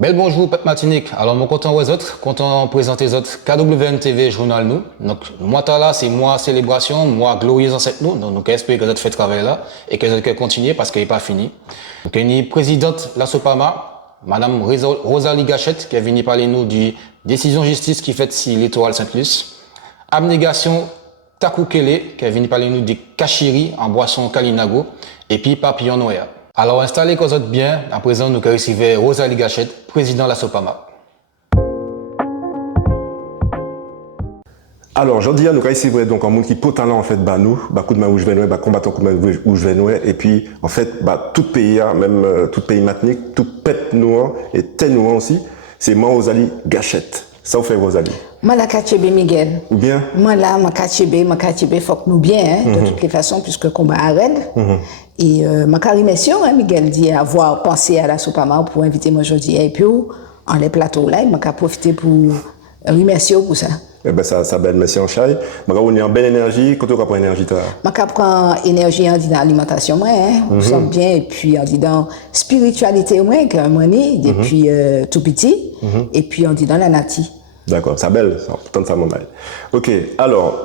Bel bonjour, Pep Martinique. Alors, mon content aux autres, content de présenter les autres KWNTV Journal nous. Donc, moi, là, c'est moi célébration, moi glorieuse ancêtre nous. Donc, j'espère que vous fait travail là et que vous allez continuer parce qu'il n'est pas fini. Donc, il y a une présidente la Sopama, Madame Rosalie Gachette, qui est venue parler nous du décision justice qui fait si l'étoile Saint-Luce. Abnégation Takoukele, qui est venu parler nous des Kachiri en boisson Kalinago. Et puis, Papillon Noya. Alors, installez qu'on autres bien. À présent, nous recevons Rosalie Gachette, président de la Sopama. Alors, aujourd'hui, nous avons donc un monde qui peut talent en fait, bah nous, bah coup de main où je vais bah combattant coup de main où je vais et puis en fait, bah tout pays, même tout pays matinique, tout peuple noir et tel noir aussi, c'est moi Rosalie Gachette. Ça vous fait Rosalie. Moi la Kachebe Miguel. Ou bien? Moi là, ma Kachebe faut que nous bien, hein, de toutes les façons, puisque le combat arrête. Et ma remercie, hein, Miguel dit avoir pensé à la Sopama pour inviter moi aujourd'hui et puis en les plateaux là, il m'a profité pour remercier pour ça. Eh ben ça belle merci en chai. On est en belle énergie, quand on prend énergie toi. Ma prend énergie en disant alimentation moi hein, on sent bien et puis en disant spiritualité moi que moi depuis tout petit et puis en disant la nati. D'accord, ça belle, tant ça mal. OK, alors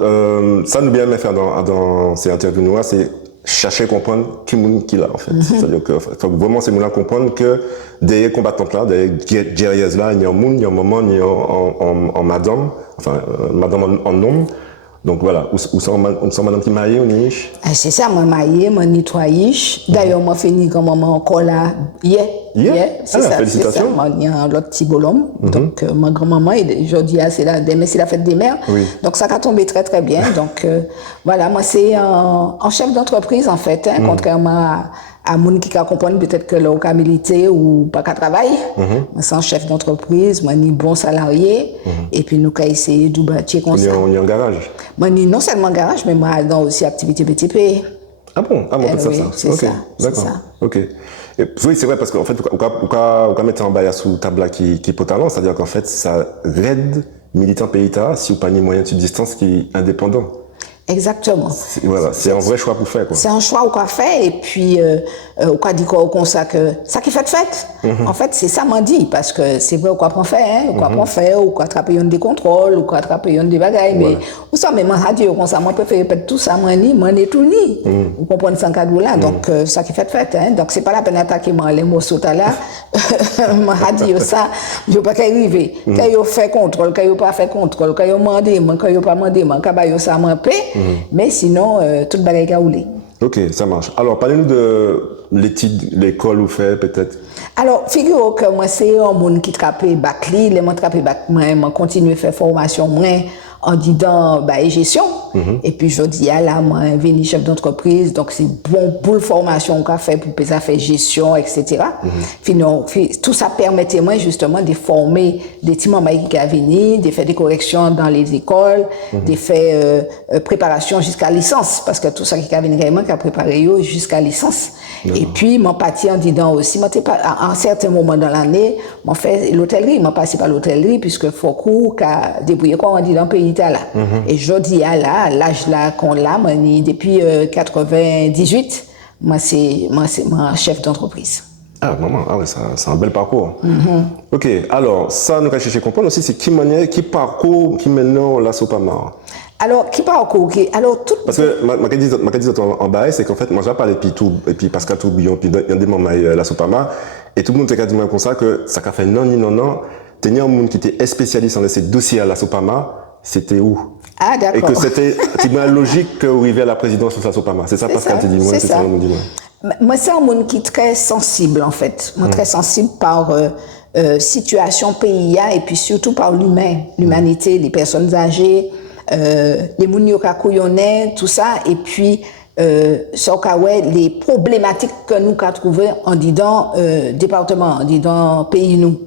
ça nous bien faire dans ces interviews noires, c'est chercher à comprendre qui est là en fait. C'est-à-dire que faut vraiment c'est là comprendre que des combattantes là, des guerrières là, il y a un monde, il y a un moment, il y a en madame, enfin madame en homme. Donc voilà, où sont madame qui mariée ou niche? C'est ça, moi mariée, moi nettoyée. D'ailleurs, moi fini comme maman encore là hier. C'est ça, félicitations. Moi il y a l'autre petit bonhomme. Donc ma grand-maman aujourd'hui c'est la fête des mères. Oui. Donc ça a tombé très très bien. Donc voilà, moi c'est en chef d'entreprise en fait, hein, contrairement à moun qui comprennent peut-être que l'on a milité ou pas qu'à travailler. Moi c'est un chef d'entreprise, moi ni bon salarié et puis nous avons essayé de bâtir comme ça. On est en garage. Moi ni non seulement garage mais moi dans aussi activité BTP. Ah bon, oui, ça. C'est OK. ça. D'accord. OK. Et, oui, c'est vrai parce qu'en fait on peut mettre en bas sous table qui est talent, c'est-à-dire qu'en fait ça raide militant pays-ta si vous pas ni moyen de subsistance qui est indépendant. Exactement. Voilà, c'est un vrai choix pour faire quoi. C'est un choix qu'on fait et puis on a dit quoi comme ça que ça qui fait fête. En fait, c'est ça m'a dit parce que c'est vrai qu'on prend fait hein, on prend faire ou qu'on attraper des contrôles ou qu'on attraper des bagages mais ou ça même a dit comme ça moi préfère peut-être tout ça moi ni tout ni. Vous comprenez ça cadeau là donc ça qui fait fête hein. Donc c'est pas la peine d'attaquer moi les mots sauta là. M'a dit ça, je pas arriver. Quand yo fait contrôle, quand yo pas fait contrôle, quand yo mandé, quand yo pas mandé, quand ba yo ça m'en paix. Mais sinon, toute bagaille a roulé. OK, ça marche. Alors, parlez-nous de l'école où fait peut-être. Alors, figurez-vous que moi, c'est un monde qui trappe bac li, les moi trappe bac, moi, continue à faire formation, moi, en disant, gestion. Et puis, je dis, là, moi, venu chef d'entreprise, donc c'est bon pour la formation qu'on a fait pour ça faire gestion, etc. Tout ça permettait moi, justement, de former des petits mamans qui avaient venu, de faire des corrections dans les écoles, de faire préparation jusqu'à licence, parce que tout ça qui a venu vraiment, qui a préparé jusqu'à licence. Et puis, mon parti en disant aussi, à un certain moment dans l'année, mon fait l'hôtellerie, m'a passé par l'hôtellerie, puisque Foucault a débrouillé quoi, on dit dans le pays là. Et je dis, là, l'âge là qu'on l'a, depuis 98, moi, c'est mon chef d'entreprise. Ah, maman, ah ouais, c'est un bel parcours. OK, alors, ça, nous allons chercher à comprendre aussi, c'est qui parcours qui maintenant la Sopama. Alors, qui parcours, alors tout. Parce que, ma dit en bas, c'est qu'en fait, moi, j'ai parlé et puis Pascal Tourbillon, puis il y a des moments la Sopama, et tout le monde s'est dit comme ça que ça a fait non, tenir un monde qui était spécialiste en ces dossiers à la Sopama, c'était où? Ah, d'accord. Et que c'était logique qu'on arrivait à la présidence de la Sopama. C'est ça, Pascal, tu dis, moi, c'est ça. Moi, c'est un monde qui est très sensible, en fait. Moi, très sensible par situation pays et puis surtout par l'humanité, les personnes âgées, les mounioka couillonnais, tout ça, et puis les problématiques que nous avons trouvées en disant département, en disant pays nous.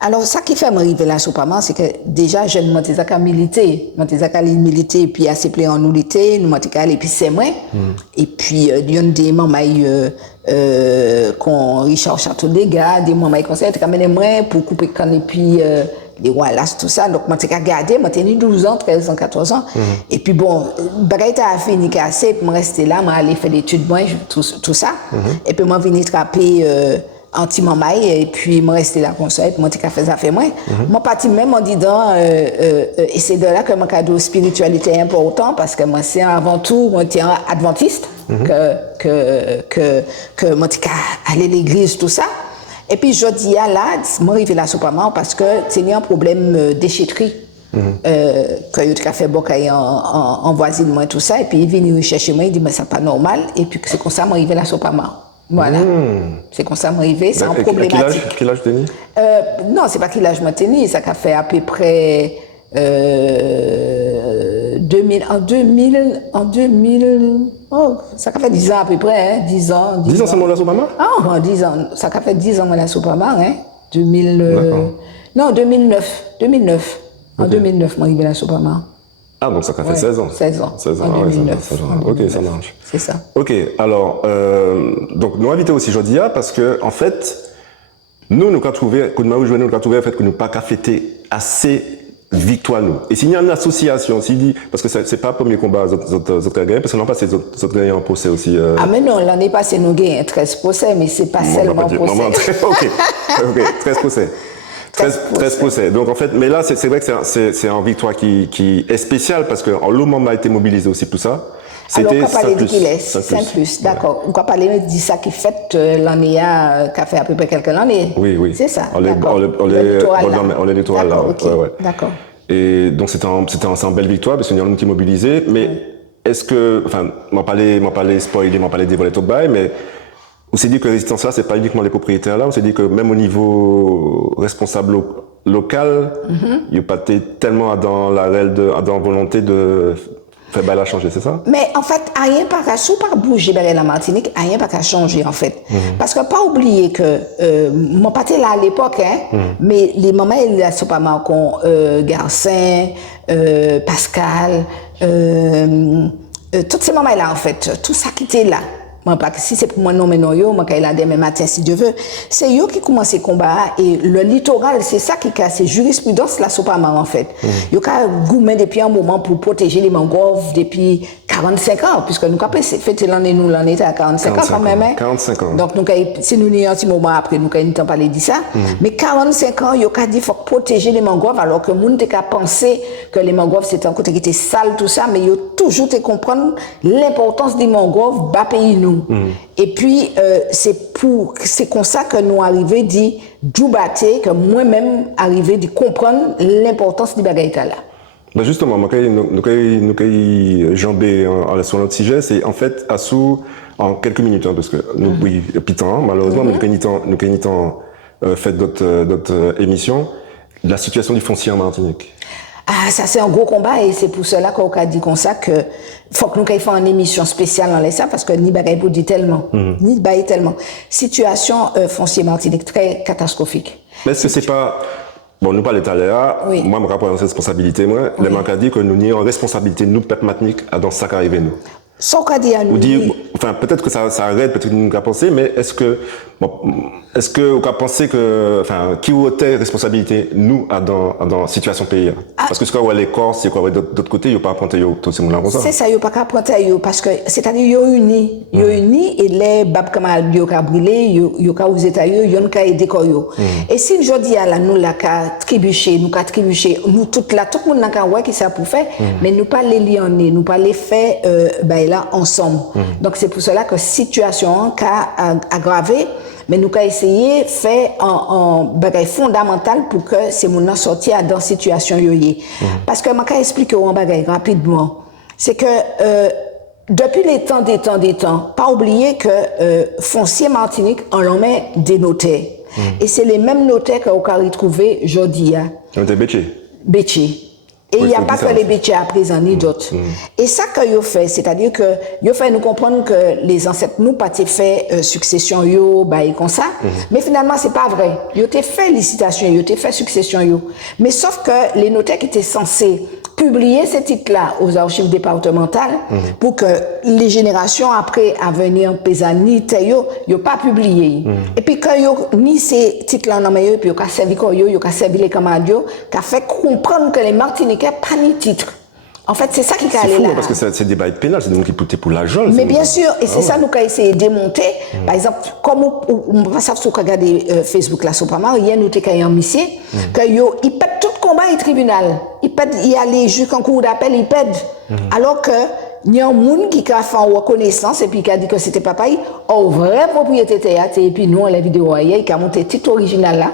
Alors ça qui fait m'arriver là Sopama, c'est que déjà je ne m'étais pas milité, et puis assez plein en nous l'été, nous m'étais et puis c'est moi, et puis il y a des moments qu'on Richard Château des gars, des moments comme ça, ils amené moi pour couper quand et puis les Wallace, tout ça. Donc, moi, j'ai regardé, moi, j'ai 12 ans, 13 ans, 14 ans. Et puis, bon, bagaille a fini cassé, puis moi, rester là, moi, aller faire des études, moi, tout ça. Et puis, moi, venu trapper anti-mamaille et puis me rester là comme ça et puis mon petit café ça fait moi moi parti même en disant et c'est de là que mon cadeau spiritualité est important parce que moi c'est avant tout moi tiens adventiste que moi aller à l'église tout ça et puis je dis là moi arrivé là supermarché parce que c'est un problème déchetterie que il a fait beaucoup en voisine moi tout ça et puis il vient chercher moi il dit mais c'est pas normal et puis c'est comme ça moi arrivé là supermarché. Voilà. C'est comme ça m'arriver, c'est un problématique. Quel âge t'es né? Non, c'est pas quel âge m'as né, ça a fait à peu près 2000 oh, ça a fait 10 ans à peu près hein, 10 ans. 10 ans seulement la Sopama? Ah, 10 ans, ça a fait 10 ans la Sopama hein. 2009. En 2009 moi arrivé la Sopama. Ah, donc ça a fait 16 ans. 16 ans. 16 ans, en 2009. Ok, ça marche. C'est ça. Ok, alors, donc nous invitons aussi Jodia parce que, en fait, nous avons trouvé, que nous avons trouvé, en fait, que nous pas qu'à fêter assez victoire, nous. Et s'il y a une association, s'il dit, parce que c'est pas le premier combat, autres gagnants, parce que l'an passé, les autres gagnants en procès aussi. Ah, mais non, l'année passée, nous gagnons 13 procès, mais c'est pas seulement procès. Ok, 13 procès. 13 procès. Donc en fait, mais là c'est vrai que c'est une victoire qui est spéciale parce que en l'homme a été mobilisé aussi pour ça. Alors on va parler de qu'il est 5+, d'accord. On va parler de ça qui fait l'année qui a fait à peu près quelques années. Oui. C'est ça. On est littoral là. Ouais. D'accord. Et donc c'est une belle victoire parce qu'il y a un homme qui est mobilisé. Mais est-ce que, enfin, m'en parler spoiler, m'en parler dévoiler tout bail, mais on s'est dit que la résistance là, c'est pas uniquement les propriétaires là, on s'est dit que même au niveau responsable local, il n'y a pas été tellement dans la volonté de faire la changer, c'est ça? Mais en fait, rien pas qu'à bouger dans la Martinique, rien pas qu'à changer en fait. Parce que pas oublier que mon pâté là à l'époque, mais les mamans ils là sont pas mal con Garcin, Pascal, toutes ces mamans là en fait, tout ça qui était là. Moi, pas si c'est pour moi non mais non yo, moi quand il a demain matin si Dieu veut, c'est yo qui commence le combat et le littoral c'est ça qui casse jurisprudence là c'est pas mal en fait. Yo ka goumé depuis un moment pour protéger les mangroves depuis 45 ans puisque nous avons fait l'année à 45 ans quand même. 45 ans. Donc nous si nous n'y un petit moment après nous quand temps parler de ça, mais 45 ans yo ka dit faut protéger les mangroves alors que monde ka pensé que les mangroves c'était un côté qui était sale tout ça mais yo toujours te comprendre l'importance des mangroves bas pays nous. Et puis c'est comme ça que nous arrivons dit Djoubaté que moi-même arrivé de comprendre l'importance du bagage là. Ben justement, nous jambé sur notre sujet, c'est en fait en quelques minutes parce que nous oui pitant malheureusement nous fait d'autres émissions la situation du foncier en Martinique. Ah, ça c'est un gros combat et c'est pour cela qu'on a dit comme ça que faut que nous fassions une émission spéciale dans ça parce que ni bagaille pour dire tellement, ni bagaille tellement. Situation foncier Martinique très catastrophique. Mais est-ce que c'est pas bon, nous parlons tout à l'heure, moi je prends une responsabilité moi, les manques à dire que nous n'y avons responsabilité nous peuple Martinique dans ça qui arrive nous. Sans qu'à dire nous. Enfin peut-être que ça arrête, peut-être que nous avons pensé, mais est-ce que vous avez pensé que, enfin, qui ôtait responsabilité, nous, dans la situation pays? Parce que ce qu'on voit les Corses, c'est qu'on voit d'autre côté, il n'y a pas apprenti tout ce monde-là comme ça. C'est ça, il n'y a pas apprenti, parce que, c'est-à-dire, il y a unis, et les babes comme il y a brûlé, il y a aux États, il y a aidé quoi. Et si je dis à la nous, là, qu'à trébucher, nous, tout le monde n'a qu'à voir qui ça pour faire, mais nous pas les lier, nous pas les faire, là, ensemble. Donc, c'est pour cela que situation, qu'a aggravé, mais nous avons essayé de faire un bagage fondamental pour que ces gens sortent dans la situation yoye. Parce que je vais expliquer un bagage rapidement. C'est que depuis les temps, pas oublier que foncier Martinique, on en met des notaires. Et c'est les mêmes notaires qu'on a retrouvés aujourd'hui. Notaire Béché. Et il n'y a pas que les bétiers à présent, ni d'autres. Et ça que yo fait, c'est-à-dire que yo fait nous comprendre que les ancêtres nous pas fait succession yo, comme ça. Mais finalement, c'est pas vrai. Yo t'ai fait licitation, yo t'ai fait succession yo. Mais sauf que les notaires qui étaient censés publier ces titres-là aux archives départementales pour que les générations après à venir pesani yo pas publié. Et puis quand yo ni ces titres-là non mais puis yo ka servi quoi yo ka servi les camarades yo ka fait comprendre que les Martiniquais pas ni titre En fait, c'est ça qui C'est a allé fou, là. hein, parce que c'est des bails pénals, c'est des gens qui poutent pour la geôle. Mais bien sûr, et c'est ça nous avons essayé de démonter. Par exemple, comme on va savoir si vous regardez Facebook là, Sopama, hier nous avons un monsieur, que il pète tout combat et tribunal. Il pète, il allait jusqu'en cours d'appel, il pète. Alors que, il y a un monde qui a fait une reconnaissance et puis qui a dit que c'était papa, au vrai propriété théâtre, et puis nous, la vidéo, il a monté le titre original là,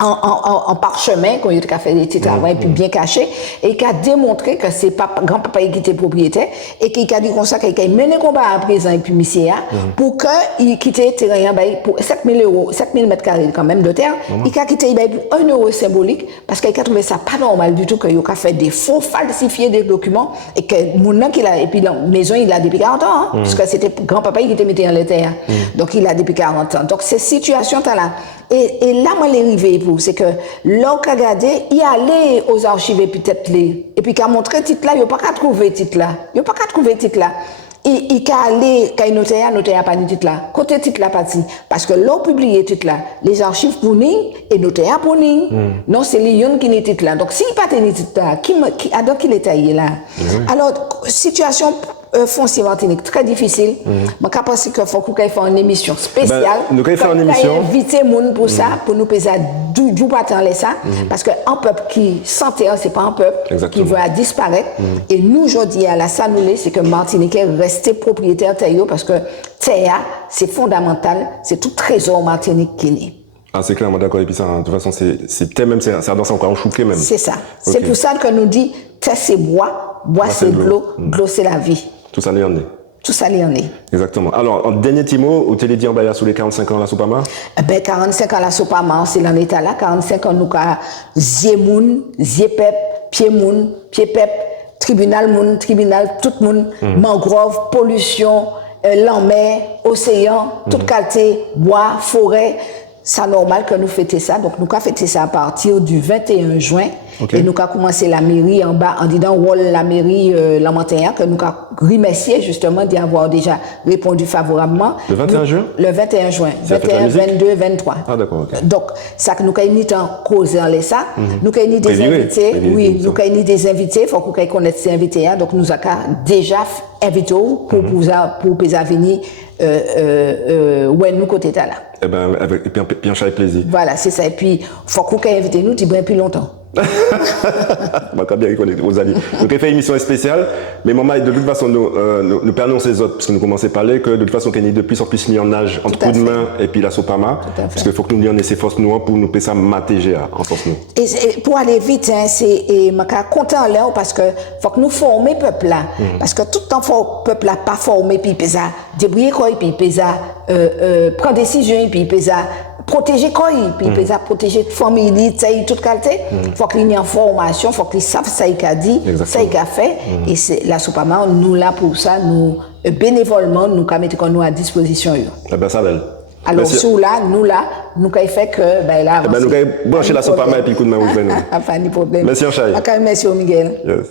en parchemin, quand il a fait des titres avant, et puis bien caché, et qui a démontré que c'est grand-papa qui était propriétaire, et qui a dit comme ça qu'il a mené le combat à présent, et puis monsieur, pour qu'il quitte le terrain, pour 7 000 euros, 7 000 mètres carrés quand même de terre, il a quitté pour 1 euro symbolique, parce qu'il a trouvé ça pas normal du tout, qu'il a fait des faux, falsifier des documents, et que mon nom qu'il a, et puis la maison, il a depuis 40 ans, hein, parce que c'était grand-papa qui était mis en terre. Donc, il a depuis 40 ans. Donc, ces situations-là. Et là, moi, l'arrivée pour, c'est que l'homme qui a regardé, il allait aux archives et puis peut-être les. Et puis, qui a montré le titre là, il n'a pas qu'à trouver le titre là. Il n'a pas qu'à trouver le titre là. Il a allé, quand il notaire pas de titre là. Côté titre là, parti. Parce que l'on publié titre là, les archives pour nous et notaire pour nous. Non, c'est les gens qui n'ont titre là. Donc, s'il pas de titre là, donc il est taillé là. Alors, situation foncière Martinique très difficile. Je pense qu'il faut qu'on fasse une émission spéciale. Nous allons faire une émission. Inviter les gens pour ça, pour nous peser du pas tant ça. Parce qu'un peuple qui s'enterre, ce n'est pas un peuple qui va disparaître. Et nous, aujourd'hui, à la Sanoulé, c'est que Martinique est resté propriétaire terre parce que terre, c'est fondamental, c'est tout trésor Martinique qui est né. Ah, c'est clairement d'accord. Et puis ça, de toute façon, c'est même, ça danse encore en chouquet même. C'est ça. C'est pour ça que nous dit, terre c'est bois, bois c'est de l'eau, de l'eau c'est la vie. Tout ça, en est. Tout ça, en est. Exactement. Alors, en dernier petit mot, au télé dit en bas, sous les 45 ans, la Sopama? 45 ans, la Sopama, c'est dans l'état là. 45 ans, nous avons Ziemoun, Ziepep, Pied-Moun, Pied-Pep, Tribunal Moun, Tribunal, tout le monde, mangrove, pollution, l'enmer, océan, toute qualité, bois, forêt. C'est normal que nous fêtions ça. Donc, nous avons fêté ça à partir du 21 juin. Et nous avons commencé la mairie en bas, en disant, la mairie, la montagne, que nous avons remercié justement d'y avoir déjà répondu favorablement. Le 21 juin? Le 21 juin. 21, 22, 23. Ah, d'accord, ok. Donc, ça que nous avons mis en cause en ça. Nous avons mis des invités. Oui, nous avons mis des invités. Il faut qu'on connaisse ces invités. Donc, nous avons déjà invité pour venir, où nous côté là. Eh ben, et puis avec plaisir. Voilà, c'est ça. Et puis, il faut qu'on invite nous, tu bien plus longtemps. Bah, bien reconnaître aux alliés. Donc, on fait une émission spéciale, mais maman, de toute façon, nous perdons ces autres, parce que nous commençons à parler que de toute façon, qu'on est de plus en plus mis en âge entre coup de main et puis la Sopama, parce qu'il faut que nous lions ces forces nous pour nous passer à matéger en force nous. Et pour aller vite, hein, je suis content là, parce que faut que nous formions le peuple là. Parce que tout le temps, le peuple là pas formé, puis il peut débrouiller quoi, puis il peut prendre des décisions, puis il peut protéger quoi, puis il peut protéger la famille, toute qualité. Faut qu'il y ait une formation, faut qu'ils savent ça qu'il a dit, ça qu'il a fait. Et c'est la Sopama, nous là pour ça, nous bénévolement, nous mettons nous à disposition. Eh ben ça va. Alors, sous là, nous avons fait que, ben là, nous avons branché la Sopama et puis coup de main ouvert nous. Pas de problème. Merci Anchaï. Merci Miguel. Yes.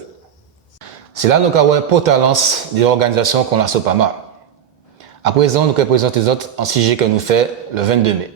C'est là que nous avons potence de l'organisation qu'on a Sopama. À présent, nous allons présenter les autres en sujet que nous faisons le 22 mai.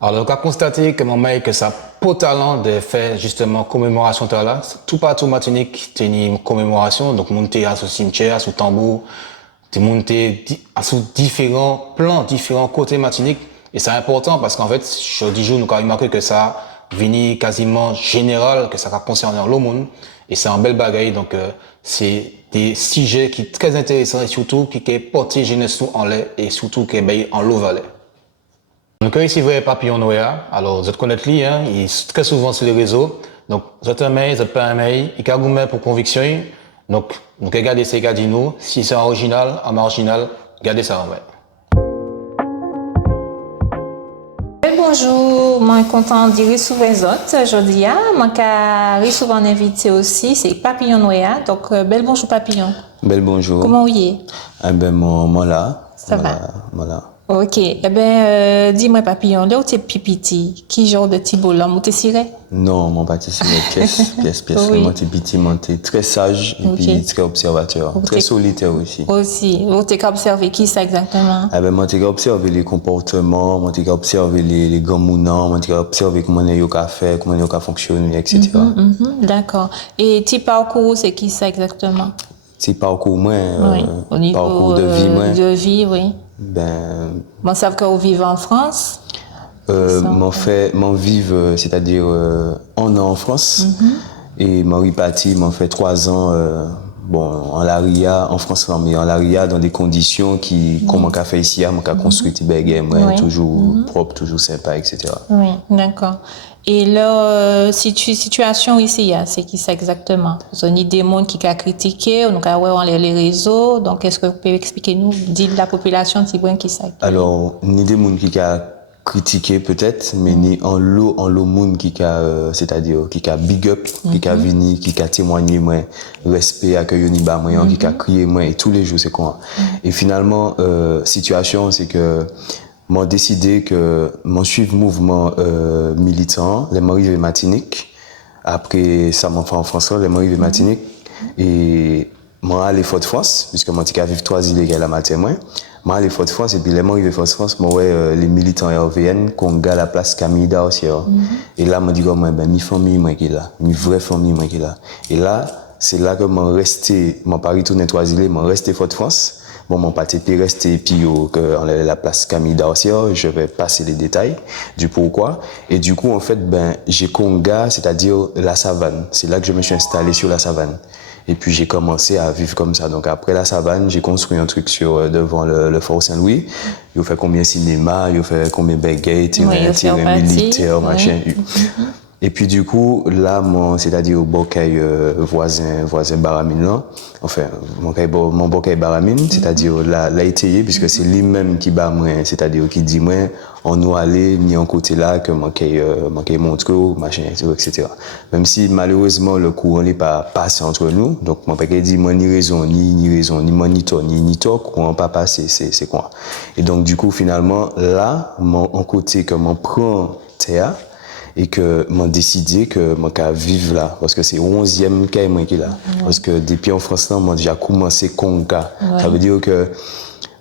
Alors, on a constaté que que ça pas talent de faire justement commémoration là. Tout partout Martinique, t'as une commémoration, donc monter à ce cimetière, sous tambour, t'es monté à sous différents plans, différents côtés Martinique. Et c'est important parce qu'en fait, je dis, nous avons remarqué que ça venu quasiment général, que ça va concerner le monde. Et c'est un bel bagaille. Donc, c'est des sujets qui sont très intéressants et surtout qui portent jeunesse en lait et surtout qui est en l'eau valet. Donc, ici, vous voyez Papillon Noël. Alors, vous connaissez lui, hein, il est très souvent sur les réseaux. Donc, vous êtes un mail, vous êtes pas un mail, il a goûté pour conviction. Donc, regardez ces gars, nous, si c'est original, en marginal, regardez ça en mail. Bonjour, je suis content de recevoir les autres aujourd'hui. Je suis souvent invité aussi, c'est Papillon Noël. Donc, bel bonjour Papillon. Bel bonjour. Comment vous êtes? Eh ben, moi là. Ça va? Voilà. Ok. Eh ben, dis-moi Papillon, là où tu es pipiti, qui genre de petit bolom ou tu es ciré? Non, mon pas tiré, pièce. Oui. Moi, t'es petit, moi, t'es très sage et puis très observateur. Très solitaire aussi. Aussi. Vous t'es observé qui ça exactement? Eh ben, moi, t'es observé les comportements, moi, t'es observé les grands mounants, moi, t'es observé comment les yoga fait, comment les yoga fonctionnent, etc. D'accord. Et petit parcours, c'est qui ça exactement? Petit parcours, moi, Oui. Au niveau parcours de vie, moi. De vie, oui. Ben. Moi, savez que vous vivez en France? M'en vivre, c'est-à-dire un an en France et m'en reparti, m'en fait 3 ans en l'ARIA en France, mais en l'ARIA dans des conditions qui comme on a fait ici, on a construit Tiberghem, toujours propre, toujours sympa, etc. Oui, d'accord. Et là, situation ici, c'est qui ça exactement? Vous avez des gens qui ont critiqué, on a voir les réseaux, donc est-ce que vous pouvez expliquer nous, dire la population qui ça? Alors, ni des gens qui ont critiqué peut-être, mais ni en lot monde qui a c'est-à-dire qui a big up, qui a venu, qui a témoigné moi respect accueil ni bas moi qui a crié moi et tous les jours c'est quoi. Et finalement situation c'est que m'ont décidé que m'en suivre mouvement militant les arrivé Martinique après ça m'en fait en France les arrivé Martinique et moi allé Fort-de-France puisque moi t'ai vivre 3 illégales à matin moi allé Fort-de-France et puis les arrivé Fort-de-France moi les militants RVN qu'on gars la place Camille Darcier et là moi dit comme moi ben mi famille moi qui est là mi vraie famille moi qui est là et là c'est là que moi resté moi pas retourner 3 îles moi resté Fort-de-France. Bon, mon pâté est resté puis que la place Camille Darcier, je vais passer les détails du pourquoi. Et du coup, en fait, j'ai Conga, c'est-à-dire la savane. C'est là que je me suis installé sur la savane. Et puis, j'ai commencé à vivre comme ça. Donc, après la savane, j'ai construit un truc devant le Fort Saint-Louis. Il a fait combien de cinéma, il a fait combien de bagailles, terrain militaire, machin. Et puis du coup, là, c'est-à-dire au Bokay voisin Baramine là, enfin, mon Bokay Baramine, c'est-à-dire là étayé, puisque c'est lui-même qui bat moi, c'est-à-dire qui dit moi, on nous aller ni en côté là, que manquait montre, machin, etc. Même si malheureusement le courant n'est pas passé entre nous, donc mon père dit moi ni raison, ni monitor, ni tort, courant pas passé, c'est quoi. Et donc du coup, finalement, là, en côté que mon prend terre, et que m'ont décidé que moi qu'à vivre là parce que c'est 11e cas moi qui là parce que depuis en France là moi déjà commencé Conga ça veut dire que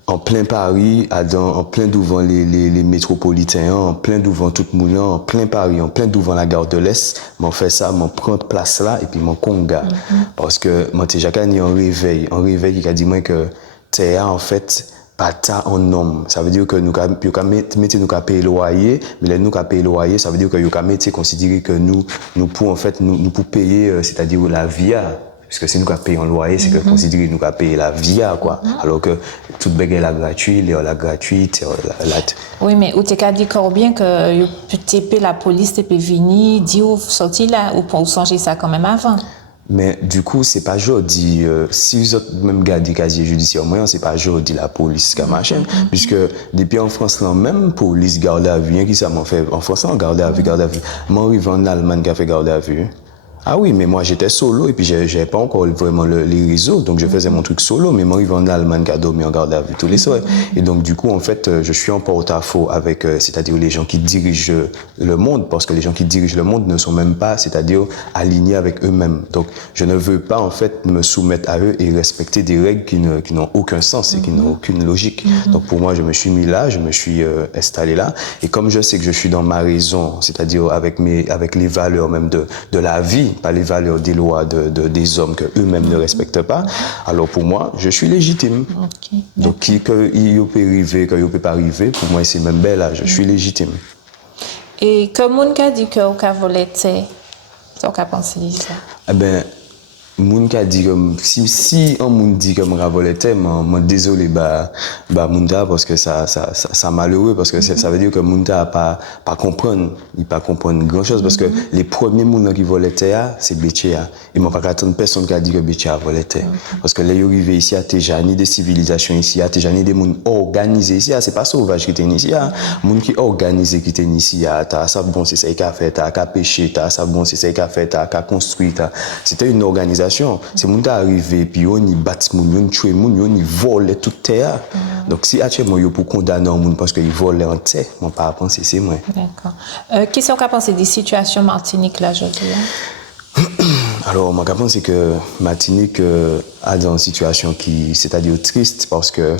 en plein Paris en plein devant les métropolitains en plein devant tout le monde en plein Paris en plein devant la gare de l'Est m'ont fait ça m'ont prendre place là et puis mon Conga parce que moi déjà gagné un réveil qui a dit moi que Théa en fait pas ta en homme. Ça veut dire que nous avons payé le loyer, mais là, nous avons payé le loyer, ça veut dire que nous avons considéré que nous pour en fait, nous pour payer, c'est-à-dire la via. Parce que si nous avons payé un loyer, c'est que considérer que nous avons payé la via, quoi. Alors que toute baguette est gratuite, la gratuite, Oui, mais vous avez dit bien que peut-être la police peut venir, dire où vous sortez là, ou pour changer ça quand même avant. Mais du coup, c'est pas jodi. Si vous avez même gardé casier judiciaire moyen, c'est pas jodi la police qui machin. Puisque depuis en France, là, même police garde à vue, qui ça m'a fait en France, garde à vue. Moi, arrive en Allemagne qui a fait garde à vue. Ah oui, mais moi j'étais solo et puis j'avais pas encore vraiment les réseaux, donc je faisais mon truc solo, mais moi, je en Allemagne qui a dormi en garde à vue tous les soirs. Et donc, du coup, en fait, je suis en porte-à-faux avec, c'est-à-dire les gens qui dirigent le monde, parce que les gens qui dirigent le monde ne sont même pas, c'est-à-dire alignés avec eux-mêmes. Donc, je ne veux pas, en fait, me soumettre à eux et respecter des règles qui n'ont aucun sens et qui n'ont aucune logique. Donc, pour moi, je me suis mis là, je me suis installé là. Et comme je sais que je suis dans ma raison, c'est-à-dire avec les valeurs même de la vie, par les valeurs des lois des hommes que eux-mêmes ne respectent pas, alors pour moi, je suis légitime. Ok. Donc, qui que il peut arriver, qu'il ne peut pas arriver, pour moi, c'est même belle là, je suis légitime. Et comme on a dit que au cas volé, ça on a pensé ça. Eh ben, moun ka dit comme si un moun dit comme ravolette, moi désolé moun ta parce que ça malheureux parce que ça veut dire que moun ta pas comprendre, il pas comprendre grand chose parce que les premiers moun qui voletaient c'est Béchia et moi pas attendre personne qui a dit que Béchia voletaient parce que là ils arrivé ici à déjà ni des civilisations ici à déjà ni des moun organisés ici c'est pas sauvage qui était ici moun qui organisé qui était ici t'as ça bon c'est ça qui a fait t'as qu'à pêcher t'as ça bon c'est ça qui a fait t'as qu'à construire c'était une organisation. C'est moun ta arrivé puis on y bat moun, on tue moun, on y vole toute terre. Donc si actuellement yo pour condamner un moun parce qu'il vole en terre, moi pas penser c'est moi. D'accord. Qu'est-ce qu'on a pensé des situations Martinique là aujourd'hui? Alors moi je pense que Martinique a dans une situation qui c'est-à-dire triste parce que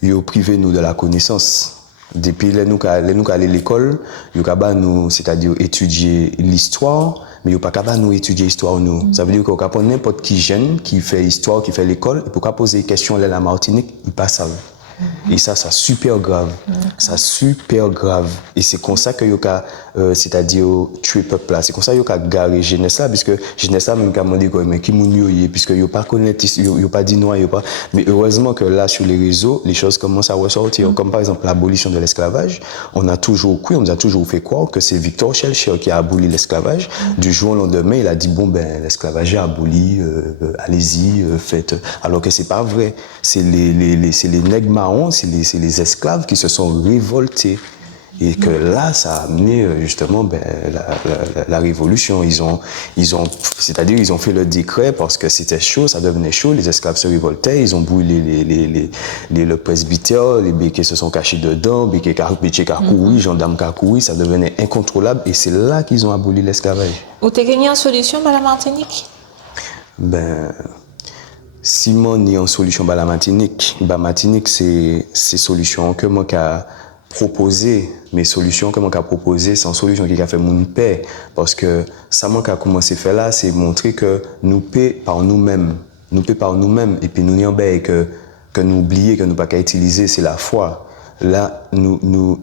yo privé nous de la connaissance. Depuis nous aller l'école, yo ka nous c'est-à-dire étudier l'histoire. Mais il n'y a pas qu'à nous étudier l'histoire nous. Ça veut dire qu'on peut prendre n'importe qui jeune qui fait histoire, qui fait l'école, et pourquoi poser des questions là la Martinique, il passe ça. Et ça super grave. Ça super grave. Et c'est comme ça que yoka c'est-à-dire tuer peuple là. C'est comme ça yoka garer jeunesse là puisque jeunesse là même quand on dit mais qui moun yo puisque yo pas connaître yo pas dit non yo pas. Mais heureusement que là sur les réseaux, les choses commencent à ressortir comme par exemple l'abolition de l'esclavage. On nous a toujours fait croire que c'est Victor Schellcher qui a aboli l'esclavage. Du jour au lendemain, il a dit bon ben l'esclavage est aboli, allez-y, faites. Alors que c'est pas vrai. C'est les nègres marrons, c'est les esclaves qui se sont révoltés. Et que là, ça a amené justement la révolution. C'est-à-dire ils ont fait le décret parce que c'était chaud, ça devenait chaud, les esclaves se révoltaient, ils ont brûlé le presbytère, les béquets se sont cachés dedans, béquets qui a couru, gendarmes qui a couru, ça devenait incontrôlable et c'est là qu'ils ont aboli l'esclavage. Vous avez gagné une solution pour la Martinique? Si moi n'y a une solution pour la Martinique, Martinique c'est solution que moi qu'a proposé, mes solutions que moi qu'a proposé, c'est une solution qui a fait mon paix parce que ça moi qu'a commencé à faire là, c'est montrer que nous paix par nous-mêmes, et puis nous n'y en que nous oublier que nous pas qu'à utiliser c'est la foi. Là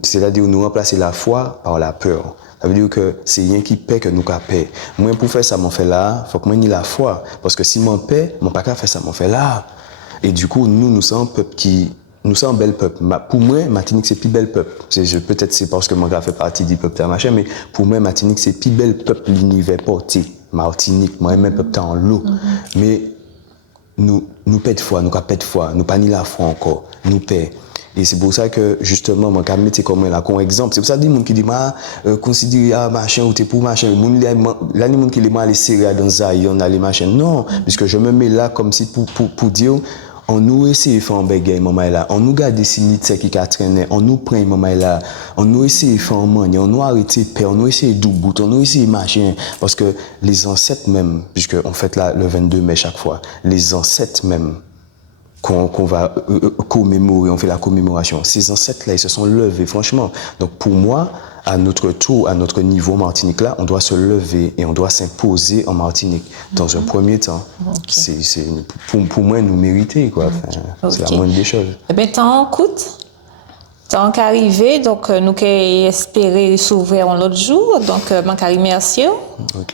c'est-à-dire nous remplacer la foi par la peur. Ça veut dire que c'est rien qui paie que nous qu'à paix. Moi, pour faire ça, m'en fait là, faut que moi ni la foi. Parce que si m'en paie, m'en pas qu'à faire ça, m'en fait là. Et du coup, nous sommes un peuple nous sommes un bel peuple. Pour moi, Martinique, c'est plus bel peuple. Peut-être c'est parce que moi, j'ai fait partie du peuple, machin, mais pour moi, Martinique, c'est plus bel peuple, l'univers porté. Martinique, moi, même peuple en l'eau. Mais nous paie de foi, nous qu'à paie de foi. Nous pas ni la foi encore. Nous paie. Et c'est pour ça que, justement, moi, quand je mets comme là, comme exemple, c'est pour ça que les gens qui disent, considère, machin, ou t'es pour machin, là, les gens qui les mal les serrer dans Zaï, on a les machins. Non, puisque je me mets là comme si pour dire, on nous essaie de faire un bagage, maman là, on nous garde des signes qui a traîné, on nous prend, maman là, on nous essaie de faire un manie, on nous arrête de peur, on nous essaie de doubout, on nous essaie de machin. Parce que les ancêtres même, puisque on fait là le 22 mai chaque fois, les ancêtres même, qu'on va commémorer, on fait la commémoration. Ces ancêtres-là, ils se sont levés, franchement. Donc pour moi, à notre tour, à notre niveau Martinique-là, on doit se lever et on doit s'imposer en Martinique. Dans un premier temps, c'est pour moi, nous mériter, quoi. Enfin, c'est la moindre des choses. Eh bien, tant qu'arrivé, donc nous espérer s'ouvrir l'autre jour. Donc, je remercie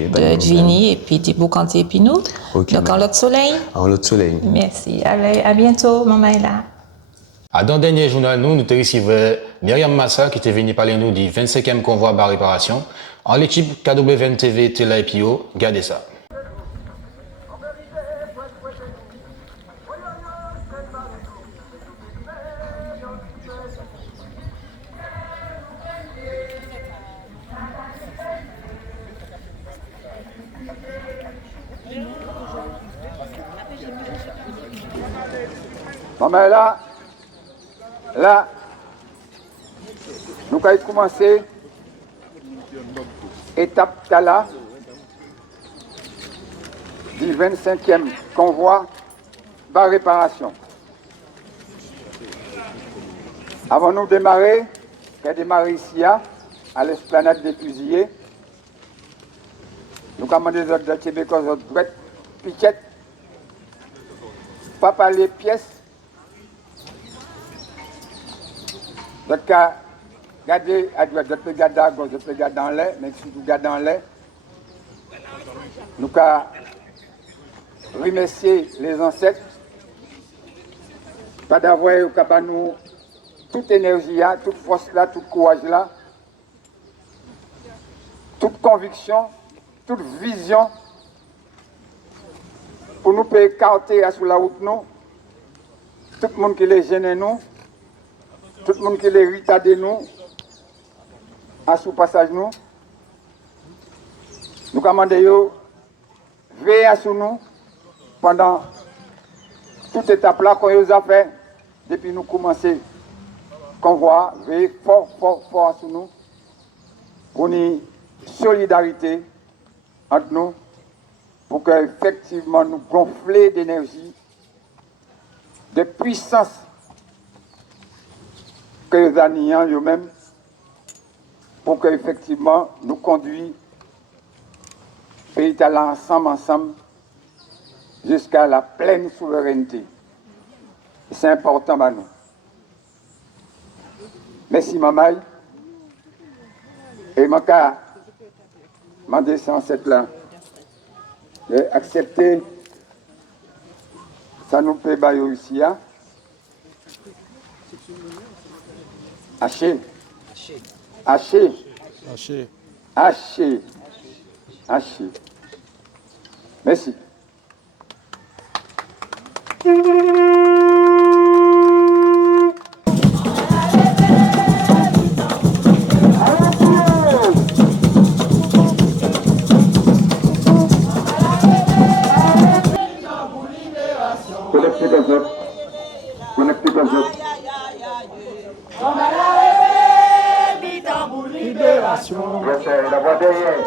de Vini et puis de Boucanté et puis nous. Donc, en l'autre soleil. En l'autre soleil. Merci. Allez, à bientôt, maman est là. Dans le dernier journal, nous avons reçu Myriam Massa qui était venue parler nous du 25e convoi par réparation. En l'équipe KWNTV Télé IPO, regardez ça. Maman là, nous allons commencer étape Tala du 25e convoi par réparation. Avant nous démarrer, ici à l'esplanade des fusillés, nous avons demandé aux Québécois, aux Bret, Piquette, pas parler pièces. D'autres cas, regardez à droite, d'autres regardent à gauche, d'autres regardent dans l'air, mais surtout regardent dans l'air. Nous avons remercier les ancêtres, pas d'avoir nous toute énergie là, toute force là, tout courage là, toute conviction, toute vision pour nous faire écarter sur la route nous, tout le monde qui les gêne nous, tout le monde qui les retarde nous, à sous passage nous. Nous commandons veiller sur nous pendant toute étape là qu'on nous a fait depuis nous commencer convoi, veiller fort sur nous pour une solidarité entre nous pour qu'effectivement nous gonfler d'énergie, de puissance que nous avons eux-mêmes pour qu'effectivement nous conduisons pays là ensemble jusqu'à la pleine souveraineté. C'est important pour nous. Merci Mamaï. Et ma descente cette là. Accepter, ça nous fait bailler ici. Haché. Merci. La voix derrière.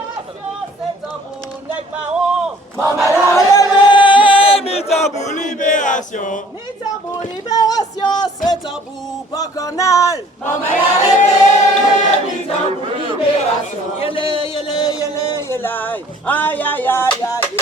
Libération, c'est un bout bacchanal. Maman libération. Yele, aïe, aïe, aïe, aïe.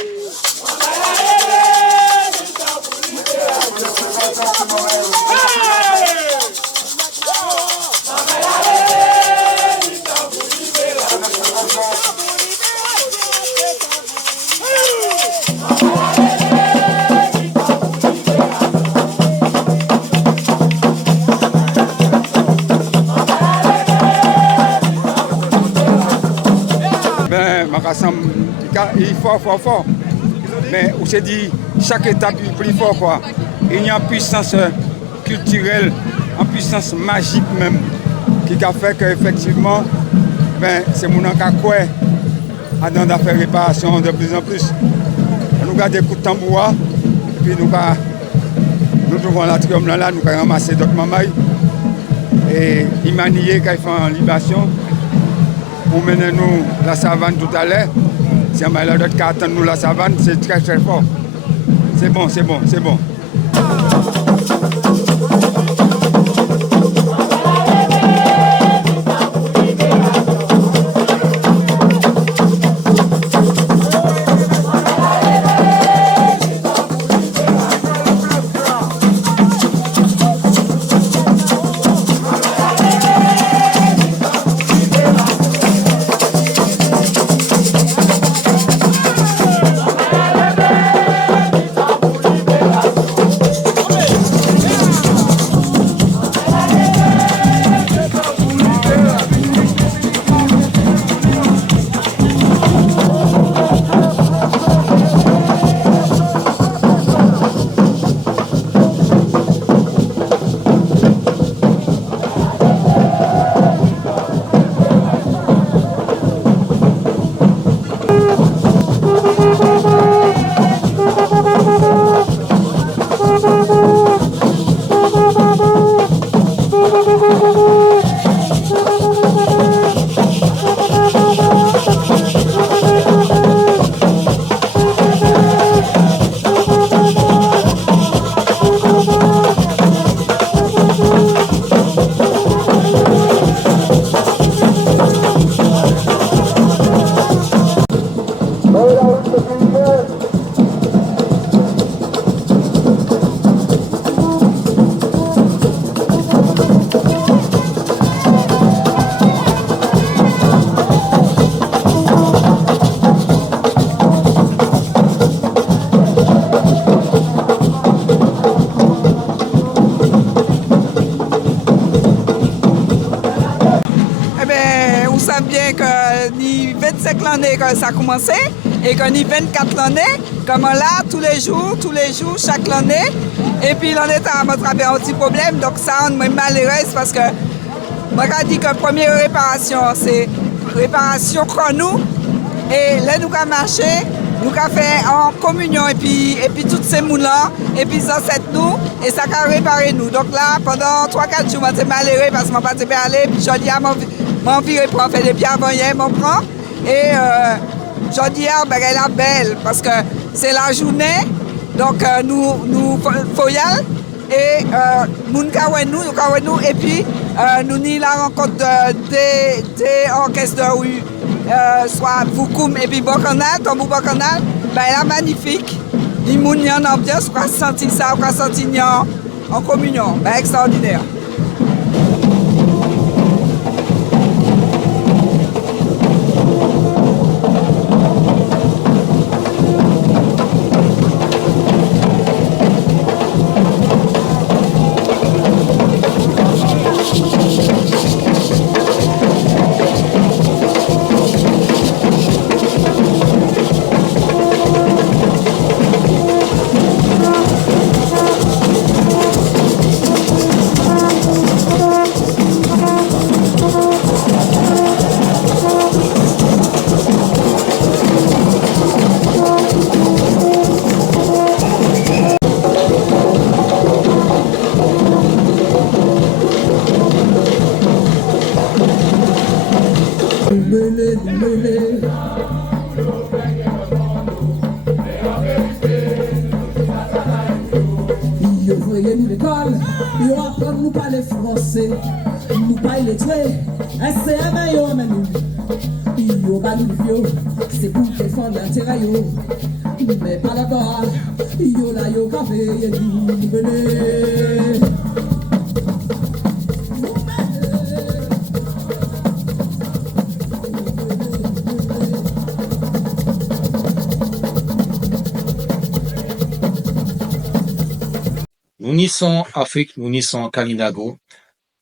Il faut fort. Mais on s'est dit, chaque étape est plus fort quoi. Il y a une puissance culturelle, une puissance magique même, qui a fait qu'effectivement, c'est mon encacoué à dans faire réparation de plus en plus. Nous avons des coups de tambour, et puis nous trouvons la triome là, nous avons ramassé d'autres mamailles. Et ils manient quand ils font en libération. Pour mener nous la savane tout à l'heure. Si on a d'autres qui attendent nous la savane, c'est très fort. C'est bon. bien que ni 25 l'année que ça a commencé et que ni 24 l'année, comme là, tous les jours, chaque année. Et puis l'année, ça a montré un petit problème, donc ça, on est malheureuse parce que moi, je dis que la première réparation, c'est réparation pour nous. Et là, nous avons marché, nous avons fait en communion et puis tous ces moules-là, et puis ça, c'est nous, et ça a réparé nous. Donc là, pendant 3-4 jours, je suis malheureux parce que je ne suis pas aller, puis je dis à mon viré pour faire des pieds avant hier, mon prend. Et je dis à elle est belle parce que c'est la journée, donc nous faut y aller. Et nous, et puis nous avons la rencontre des orchestres de rue, soit Voukoum et puis Bacchanal, Tambou Bacchanal, elle est magnifique. Les gens qui ont ambiance, on va sentir ça, on va sentir en communion, extraordinaire. Yo voyez nous l'école, yo apprend nous parler français, nous parler les traits, c'est un yo amène nous. Yo balou yo, c'est pour défendre la terre yo, mais pas d'accord, yo là yo café nous venez. Nous n'y sommes Afrique, nous n'y sommes Kalinago.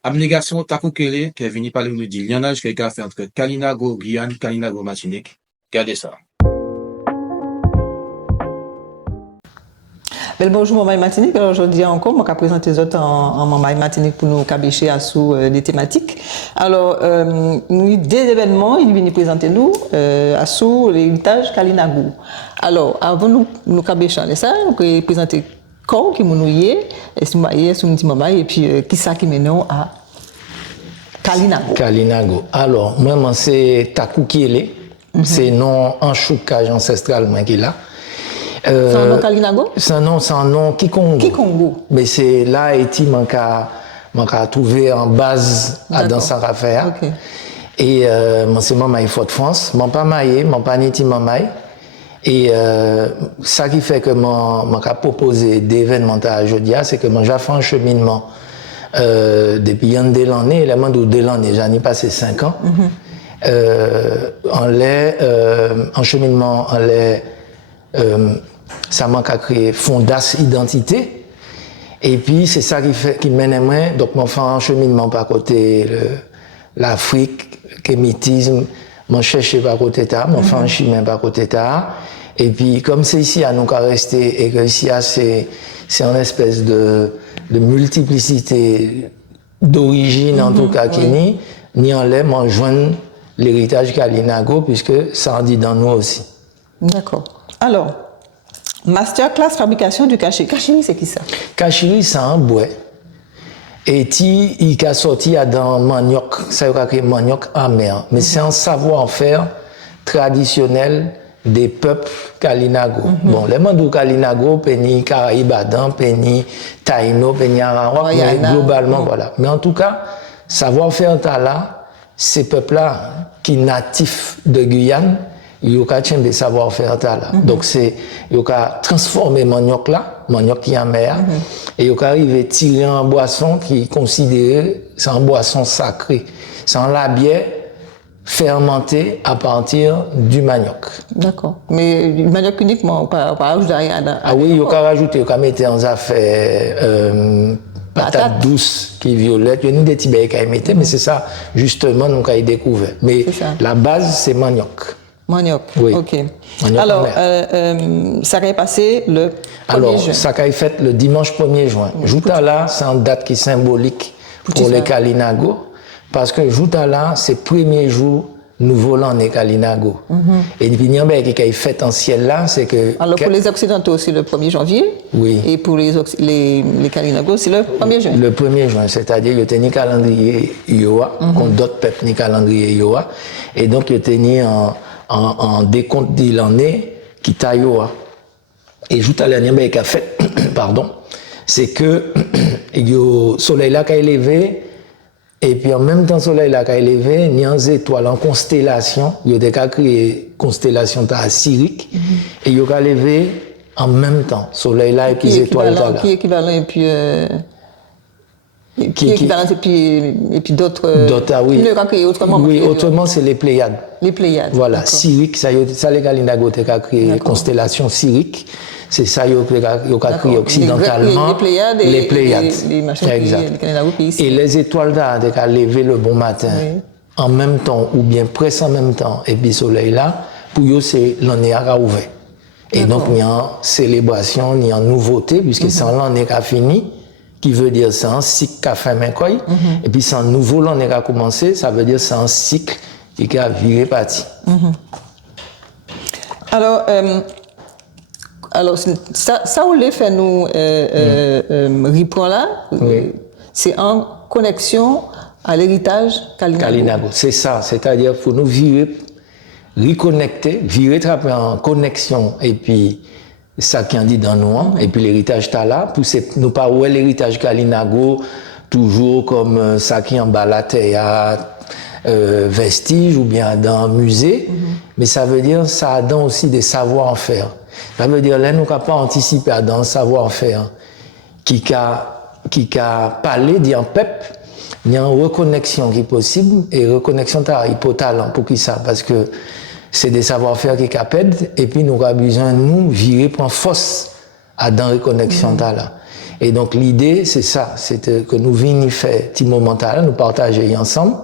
Abnégation Takoukele, qui est venu parler nous dit, il y en a quelqu'un fait entre Kalinago, Guyane, Kalinago, Martinique. Regardez ça. Bel bonjour, Maman Martinique. Alors, aujourd'hui encore, je vais présenter les autres en Maman Martinique pour nous cabicher à sous des thématiques. Alors, nous, des événements, il vient présenter nous à sous l'héritage Kalinago. Alors, avant nous cabicher ça, nous pouvons présenter corps qui nous y est, et puis qui ça qui mène à Kalinago. Kalinago. Alors, moi, c'est Takoukele. C'est nom en choukage ancestral moi qui là. C'est un nom Kalinago? C'est un nom Kikongo. Kikongo. Mais c'est là Haïti manqu'a trouvé en base à dans sa affaire. Okay. Et moi c'est maman il faut de France, mon pas maillé, mon pas niti maman. Et ça qui fait que mon qu'a proposé d'événements à aujourd'hui, c'est que moi j'ai fait un cheminement depuis un de l'année, et là de l'année, j'en ai passé 5 ans. En cheminement en lait ça manque à créer fondas identité et puis c'est ça qui mène moi donc mon fait un cheminement par côté l'Afrique le kémitisme mon chercher par côté ta mon fait un chemin par côté ta et puis comme c'est ici à nous qu'à rester et que ici c'est une espèce de multiplicité d'origine en tout cas qui ni en l'air m'en joindre l'héritage Kalinago puisque ça en dit dans nous aussi. D'accord. Alors, masterclass fabrication du kachiri. Kachiri, c'est qui ça? Kachiri, c'est un bois. Et il a sorti dans manioc, ça veut dire manioc amer. Mais c'est un savoir-faire traditionnel des peuples Kalinago. Bon, les mandou Kalinago, Peni Caraïbadan, Peni Taïno, Peni Arawak, mais globalement, voilà. Mais en tout cas, savoir-faire là, ces peuples-là, qui sont natifs de Guyane, ils ont des savoir-faire là. Donc c'est ils ont transformé manioc là, manioc qui est en mer, et ils ont arrivé à tirer en boisson qui est considéré c'est une boisson sacrée. C'est un labier fermenté à partir du manioc. D'accord. Mais du manioc uniquement, pas ajouter rien. Ah oui, ils ont rajouté, ils ont mis en affaire patate douce qui est violette. Il y a des petits baies qui mettent, mais c'est ça, justement, nous avons découvert. Mais la base, c'est manioc. Manioc, oui. OK. Manioc. Alors, ça va passer le 1er juin. Ça va fait le dimanche 1er juin. Joutala, c'est une date qui est symbolique pour les Kalinago, parce que Joutala, c'est le 1er jour nouveau l'an des Kalinago. Et puis, il y a un qui est fait en ciel là, c'est que... Alors, pour les Occidentaux, c'est le 1er janvier. Oui. Et pour les Kalinago, c'est le 1er juin. Le 1er juin, c'est-à-dire qu'il y a un calendrier Yoa, contre d'autres peuples, ni calendrier Yoa. Et donc, il y a en décompte de l'année qui t'a Yoa. Et Joutala, il y a un qui a fait, pardon, c'est que le soleil là qui a élevé, et puis en même temps, le soleil là qui a élevé, il y a des étoiles en constellation, il y a des cas créé constellation syrique, et il y a élevé en même temps, soleil là et puis les étoiles là. Qui est équivalent et puis qui est équivalent et puis d'autres. D'autres, oui. Le cas créé autrement. Oui, autrement c'est les Pléiades. Les Pléiades. Voilà, syrique, ça les Kalinago qui a créé constellation syrique. C'est ça, il a créé occidentalement. Les Pléiades. Les machins exact. Et les étoiles là, qui a levé le bon matin, en même temps, ou bien presque en même temps, et puis le soleil là, pour eux, c'est l'année à ouvert. Et donc, il y a une célébration, il y a une nouveauté, puisque c'est l'année qui a fini, qui veut dire c'est un cycle qui a fait un coin, et puis c'est un nouveau l'année qui a commencé, ça veut dire c'est un cycle qui a viré parti. Alors, ça où les fait nous reprend là, c'est en connexion à l'héritage Kalinago. C'est ça, c'est-à-dire qu'il faut nous virer, reconnecter, virer en connexion, et puis ça qui en dit dans nous, et puis l'héritage t'as là, pour nous pas où l'héritage Kalinago, toujours comme ça qui en bas la terre, vestige ou bien dans un musée, mais ça veut dire ça a dans aussi des savoir-faire. Ça veut dire là nous n'avons pas anticipé dans le savoir-faire qui a parlé d'un peuple, il y a une reconnexion qui est possible et reconnexion il faut talent pour qui ça parce que c'est des savoir-faire qui capèdent et puis nous avons besoin de nous virer pour force à dans reconnexion là. Et donc l'idée c'est ça, c'est que nous venions faire petit moment là, nous partager ensemble.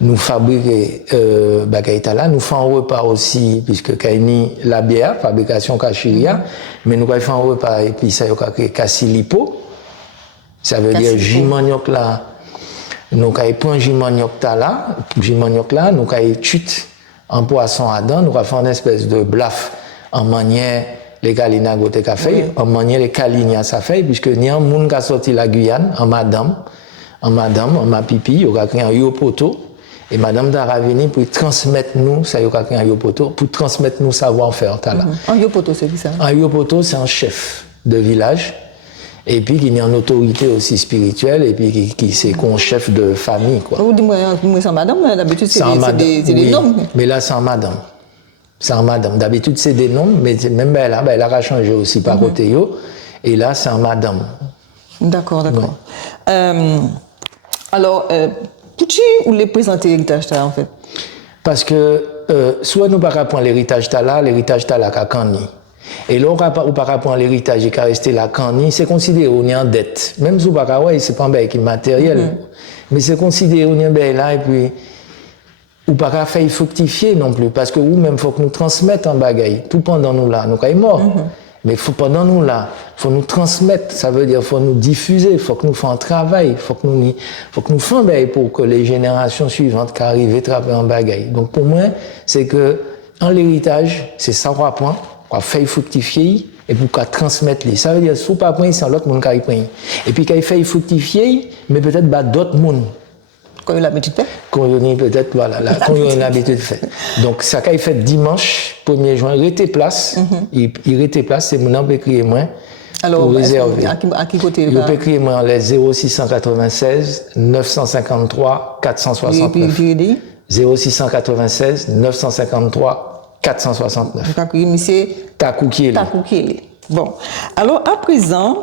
Nous fabriquons bagaïtala, nous faisons un repas aussi, puisque Kaini la bière, fabrication Kachiria, mais nous faisons un repas et puis ça y a Kassilipo, ça veut dire Jimaniok là, nous avons Jimaniok là, nous avons chute en poisson à dents, nous avons une espèce de blaf en manière les Kalinago te fait, en manière les Kalinia ça fait, puisque nous avons un monde qui a sorti la Guyane, en madame, en ma pipi, il y a créé un yopoto. Et madame Dara venu pour transmettre nous, ça y a un yopoto, pour transmettre nous savoir-faire. Un yopoto, c'est qui ça? Un yopoto, c'est un chef de village, et puis qui est en autorité aussi spirituelle, et puis qui c'est un chef de famille. Quoi. Vous dites-moi, c'est un madame, d'habitude c'est des noms. Mais là, c'est un madame. C'est un madame. D'habitude, c'est des noms, mais même elle a changé aussi par côté, et là, c'est un madame. D'accord. Alors, peux-tu ou les présenter l'héritage en fait? Parce que soit nous par rapport à l'héritage l'héritage qu'a Kani. Et là, par rapport à l'héritage qui a resté la Kani, c'est considéré on est en dette. Même si vous par rapport c'est pas un bail qui est matériel, mais c'est considéré on est en bail là et puis ou pas faire fructifier non plus parce que ou même faut que nous transmettre un bagaille tout pendant nous là, nous sommes morts. Mais pendant nous là, faut nous transmettre, ça veut dire faut nous diffuser, faut que nous fassions un travail, faut que nous fassions pour que les générations suivantes qui arrivent à travailler en bagaille. Donc pour moi, c'est que en l'héritage, c'est ça qu'on apprend, qu'on fait fructifier et pour qu'on transmette les. Ça veut dire sous pas point, c'est l'autre monde qui prend. Et puis qu'il fait fructifier, mais peut-être d'autres monde. Qu'on a l'habitude de faire. Qu'on a peut-être qu'on a l'habitude de faire. Donc ça qu'il fait dimanche 1er juin, il était place, il était place, c'est mon nom écrit moi. Alors, pour réserver. À qui côté il peut écrire moi les 0696 953 469. Et puis 0696 953 469. Takou Kiele. Bon, alors à présent,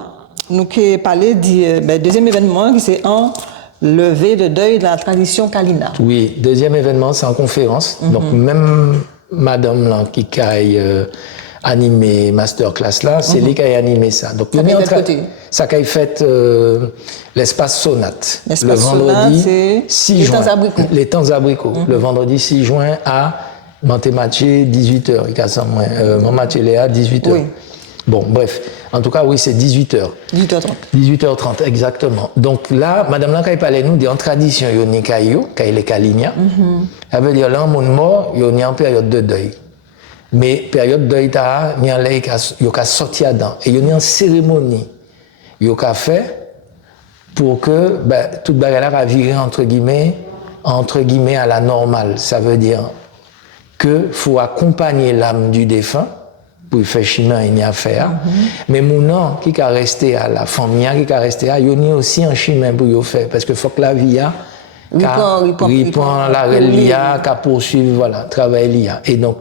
nous allons parler du deuxième événement qui c'est en levée de deuil de la tradition Kalina. Oui, deuxième événement, c'est en conférence. Donc même madame là, qui caille animé masterclass là, c'est lui qui a animé ça. Donc, Ça fait quel côté? ça qui a fait l'espace sonate. Le L'espace vendredi sonate, c'est 6 les juin. temps abricots. Les temps abricots. Le vendredi 6 juin à Mantématché, 18h. Il y a ça, Mantématché Léa, 18h. Oui. Bon, bref. En tout cas, oui, c'est 18h. 18h30. 18h30, exactement. Donc là, Madame Lanka parlait nous en tradition, il y a une caillou, les Kaligna. Ça veut dire, là, mon mort, il y a une période de deuil. Mais période de deuil, il y a un sorti dedans. Et il y a une cérémonie, il y a fait pour que toute bagarre a viré entre guillemets à la normale. Ça veut dire que faut accompagner l'âme du défunt pour faire chemin et n'y a faire. Mais mon nom qui a resté à la famille, qui a resté à, il y a aussi un chemin pour y faire parce que faut que la vie a répond la relia, qu'à poursuivre, voilà, travail l'IA. Et donc,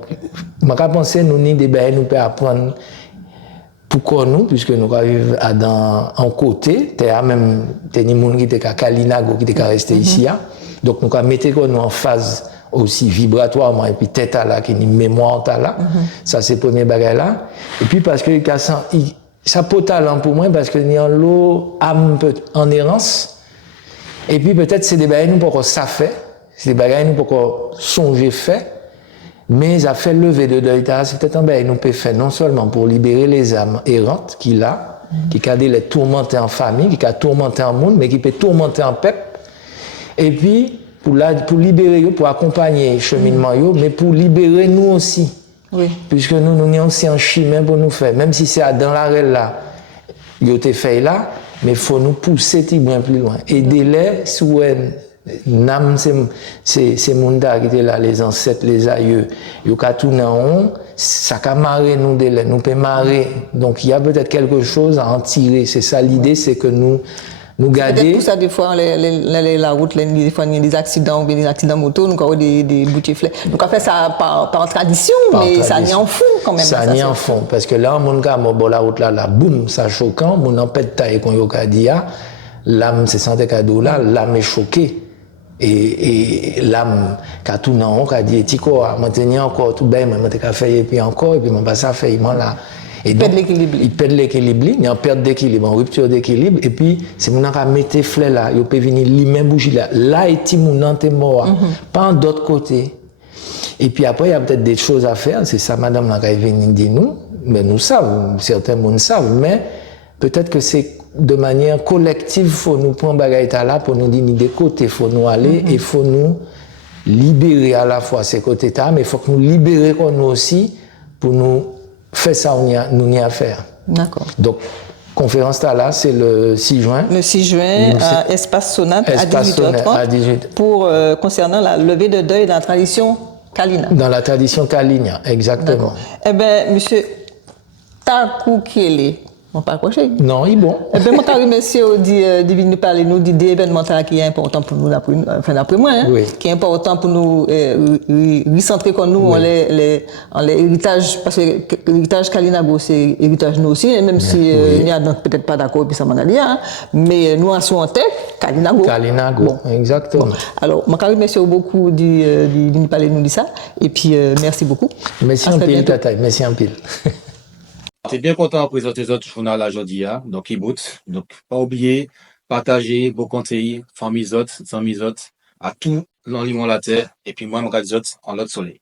je pense que nous ni des bains, nous pouvons apprendre pourquoi nous, puisque nous vivons en côté, il y a même des gens qui étaient à Kalinago, qui étaient restés ici. Donc, nous mettons nous en phase aussi vibratoirement, et puis tête à là, qui est une mémoire à là. Ça, c'est le premier bagage là. Et puis, parce que ça peut talent pour moi, parce que nous avons l'eau âme en errance. Et puis peut-être c'est des bagages nous pour ça fait, c'est des bagages nous pour songer fait, mais ça fait lever de deuil, c'est peut-être un bagage nous peut faire non seulement pour libérer les âmes errantes qu'il a, qui a les tourmenter en famille, qui a tourmenté en monde, mais qui peut tourmenter en peuple. Et puis pour libérer pour accompagner le cheminement mais pour libérer nous aussi. Oui. Puisque nous avons aussi un chemin pour nous faire, même si c'est dans l'arrêt là, il a été fait là. Mais il faut nous pousser bien plus loin. Aider-les, sous Nam, c'est Munda qui était là, les ancêtres, les aïeux. Yo ka tout nan ça ka marrer nous délai, nous peut marrer. Donc il y a peut-être quelque chose à en tirer. C'est ça l'idée, c'est que nous garder. Peut-être pour ça, des fois, la route, des fois, il y a des accidents ou des accidents moto, nous avons des boutiques fleurs. Donc, on fait ça par tradition, mais ça n'y en fout quand même. Ça n'y en fond. Parce que là, mon gars, bon, la route là, boum, ça choquant, mon empête taille qu'on y a dit, l'âme, c'est santé cadeau là, l'âme est choquée. Et l'âme, quand tout n'a on, a dit, Tico, maintenant encore, tout bien, mais t'as fait, et puis encore, et puis mon passe à fait, il m'en là. Il perd l'équilibre. Il perd l'équilibre, il y a une perte d'équilibre, une rupture d'équilibre, et puis c'est mon qui mettre fleur là, il peut venir lui-même bouger là. Là, il est mon mort, pas d'autre côté. Et puis après, il y a peut-être des choses à faire, c'est ça, madame, là, qui est venue dire nous, mais nous savons, certains monde savent, mais peut-être que c'est de manière collective, il faut nous prendre bagaille là pour nous dire des côtés, il faut nous aller, et il faut nous libérer à la fois ces côtés-là, mais il faut que nous libérions nous aussi pour nous faire ça, nous n'y a faire. D'accord. Donc, conférence là, c'est le 6 juin. Le 6 juin, à Espace Sonate, à 18h30, pour, concernant la levée de deuil dans la tradition Kalina. Dans la tradition Kalina, exactement. Eh bien, monsieur Takou Kele, on pas accroché. Non, il est bon. Eh bien, mon carré, monsieur, dit nous parler nous des événements qui est important pour nous, d'après moi, hein, oui. Qui est important pour nous recentrer comme nous en l'héritage, parce que l'héritage Kalinago, c'est l'héritage nous aussi, même si il y a peut-être pas d'accord, puis ça m'en a dit, hein, mais nous en en tête, Kalinago. Kalinago, bon. Exactement. Bon. Alors, mon carré, monsieur, beaucoup dit nous parler nous de ça, et puis merci beaucoup. Merci en pile, Tata, merci en pile. J'étais bien content de présenter les autres journal aujourd'hui, donc Kibbutz. Donc, pas oublier, partager vos conseils, familles autres, amis autres, à tout l'environnement de la terre, et puis moi, je regarde les autres en l'autre soleil.